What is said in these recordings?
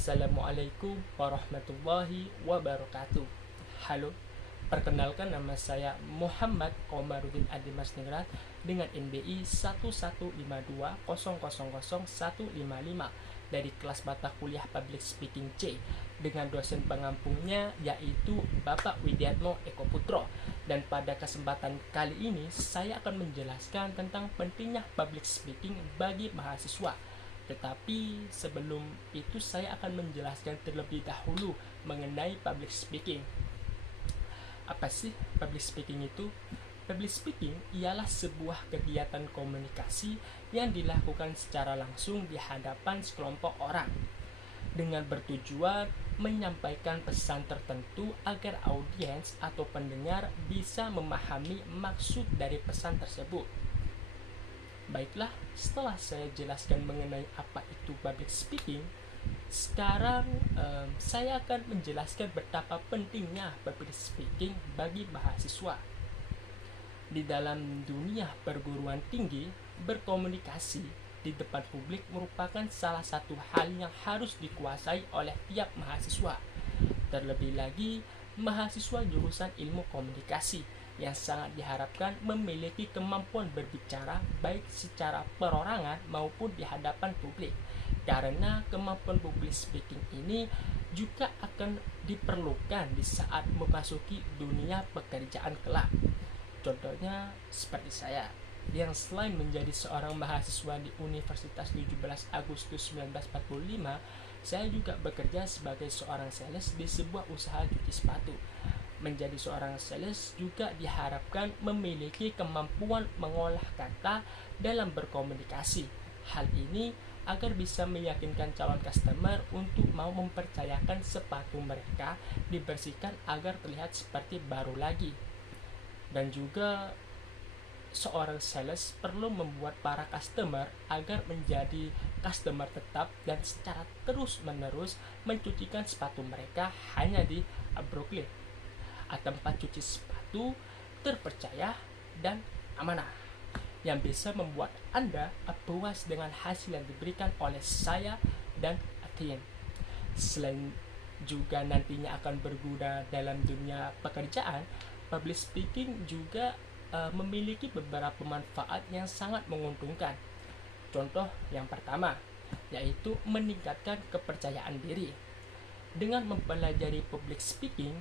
Assalamualaikum warahmatullahi wabarakatuh. Halo, perkenalkan nama saya Muhammad Komarudin Adimas Ningrat dengan NBI 11520000155 dari kelas mata kuliah Public Speaking C dengan dosen pengampungnya yaitu Bapak Widiatmo Eko Putro. Dan pada kesempatan kali ini saya akan menjelaskan tentang pentingnya public speaking bagi mahasiswa. Tetapi sebelum itu saya akan menjelaskan terlebih dahulu mengenai public speaking. Apa sih public speaking itu? Public speaking ialah sebuah kegiatan komunikasi yang dilakukan secara langsung di hadapan sekelompok orang dengan bertujuan menyampaikan pesan tertentu agar audiens atau pendengar bisa memahami maksud dari pesan tersebut. Baiklah, setelah saya jelaskan mengenai apa itu public speaking, sekarang saya akan menjelaskan betapa pentingnya public speaking bagi mahasiswa. Di dalam dunia perguruan tinggi, berkomunikasi di depan publik merupakan salah satu hal yang harus dikuasai oleh tiap mahasiswa. Terlebih lagi, mahasiswa jurusan ilmu komunikasi yang sangat diharapkan memiliki kemampuan berbicara baik secara perorangan maupun di hadapan publik, karena kemampuan public speaking ini juga akan diperlukan di saat memasuki dunia pekerjaan kelak. Contohnya seperti saya yang selain menjadi seorang mahasiswa di Universitas 17 Agustus 1945, saya juga bekerja sebagai seorang sales di sebuah usaha cuci sepatu. Menjadi seorang sales juga diharapkan memiliki kemampuan mengolah kata dalam berkomunikasi. Hal ini agar bisa meyakinkan calon customer untuk mau mempercayakan sepatu mereka dibersihkan agar terlihat seperti baru lagi. Dan juga seorang sales perlu membuat para customer agar menjadi customer tetap dan secara terus-menerus mencucikan sepatu mereka hanya di Brooklyn, tempat cuci sepatu terpercaya dan amanah yang bisa membuat Anda puas dengan hasil yang diberikan oleh saya dan tim. Selain juga nantinya akan berguna dalam dunia pekerjaan, public speaking juga memiliki beberapa manfaat yang sangat menguntungkan. Contoh yang pertama yaitu meningkatkan kepercayaan diri. Dengan mempelajari public speaking,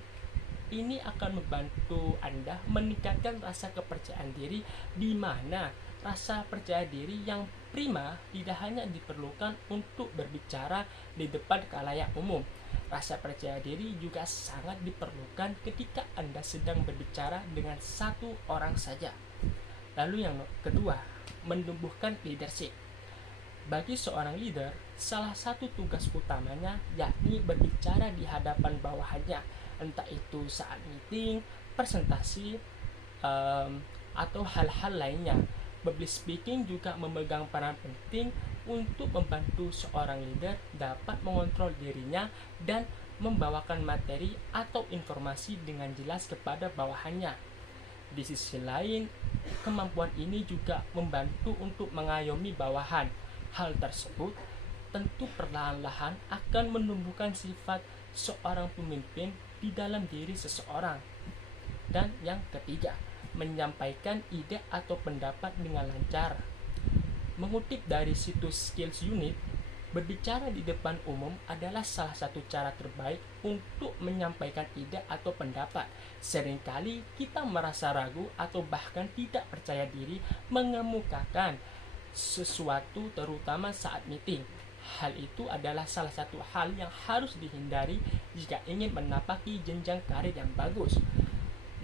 ini akan membantu Anda meningkatkan rasa kepercayaan diri, di mana rasa percaya diri yang prima tidak hanya diperlukan untuk berbicara di depan khalayak umum. Rasa percaya diri juga sangat diperlukan ketika Anda sedang berbicara dengan satu orang saja. Lalu yang kedua, menumbuhkan leadership. Bagi seorang leader, salah satu tugas utamanya yakni berbicara di hadapan bawahannya, entah itu saat meeting, presentasi, atau hal-hal lainnya. Public speaking juga memegang peran penting untuk membantu seorang leader dapat mengontrol dirinya dan membawakan materi atau informasi dengan jelas kepada bawahannya. Di sisi lain, kemampuan ini juga membantu untuk mengayomi bawahan. Hal tersebut tentu perlahan-lahan akan menumbuhkan sifat seorang pemimpin di dalam diri seseorang. Dan yang ketiga, menyampaikan ide atau pendapat dengan lancar. Mengutip dari situs Skills Unit, berbicara di depan umum adalah salah satu cara terbaik untuk menyampaikan ide atau pendapat. Seringkali kita merasa ragu atau bahkan tidak percaya diri mengemukakan sesuatu, terutama saat meeting. Hal itu adalah salah satu hal yang harus dihindari jika ingin menapaki jenjang karir yang bagus.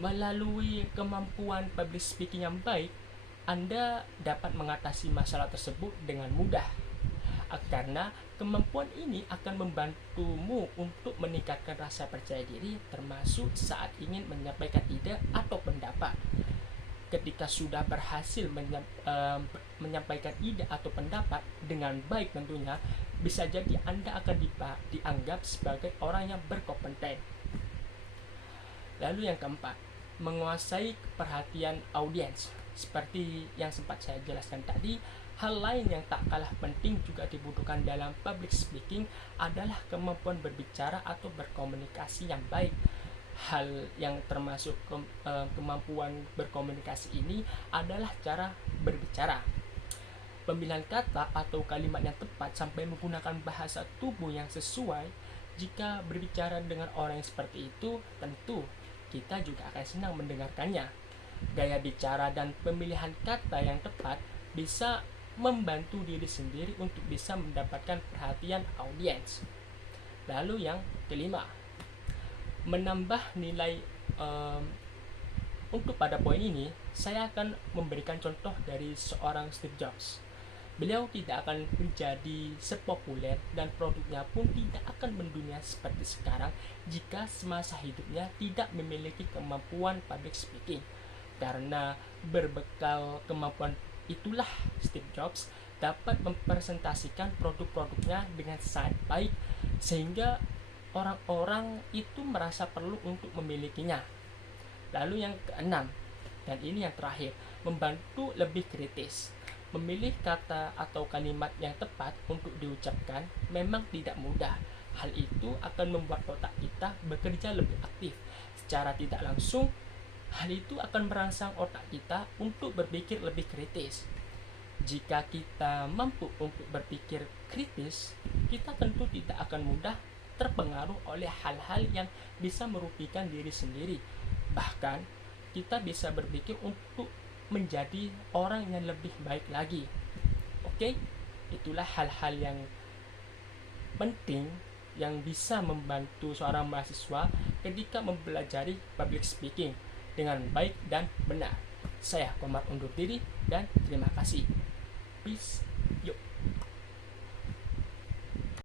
Melalui kemampuan public speaking yang baik, Anda dapat mengatasi masalah tersebut dengan mudah. Karena kemampuan ini akan membantumu untuk meningkatkan rasa percaya diri, termasuk saat ingin menyampaikan ide atau pendapat. Ketika sudah berhasil menyampaikan ide atau pendapat dengan baik, tentunya bisa jadi Anda akan dianggap sebagai orang yang berkompeten. Lalu yang keempat, menguasai perhatian audiens. Seperti yang sempat saya jelaskan tadi, Hal lain yang tak kalah penting juga dibutuhkan dalam public speaking adalah kemampuan berbicara atau berkomunikasi yang baik. Hal yang termasuk kemampuan berkomunikasi ini adalah cara berbicara. Pemilihan kata atau kalimat yang tepat sampai menggunakan bahasa tubuh yang sesuai. Jika berbicara dengan orang yang seperti itu, tentu kita juga akan senang mendengarkannya. Gaya bicara dan pemilihan kata yang tepat bisa membantu diri sendiri untuk bisa mendapatkan perhatian audiens. Lalu yang kelima, menambah nilai. Untuk pada poin ini, saya akan memberikan contoh dari seorang Steve Jobs. Beliau tidak akan menjadi sepopuler dan produknya pun tidak akan mendunia seperti sekarang jika semasa hidupnya tidak memiliki kemampuan public speaking. Karena berbekal kemampuan itulah Steve Jobs dapat mempresentasikan produk-produknya dengan sangat baik sehingga orang-orang itu merasa perlu untuk memilikinya. Lalu yang keenam, dan ini yang terakhir, membantu lebih kritis. Memilih kata atau kalimat yang tepat untuk diucapkan memang tidak mudah. Hal itu akan membuat otak kita bekerja lebih aktif. Secara tidak langsung, hal itu akan merangsang otak kita untuk berpikir lebih kritis. Jika kita mampu untuk berpikir kritis, kita tentu tidak akan mudah terpengaruh oleh hal-hal yang bisa merugikan diri sendiri. Bahkan, kita bisa berpikir untuk menjadi orang yang lebih baik lagi. Oke, itulah hal-hal yang penting yang bisa membantu seorang mahasiswa ketika mempelajari public speaking dengan baik dan benar. Saya Komar undur diri dan terima kasih. Peace.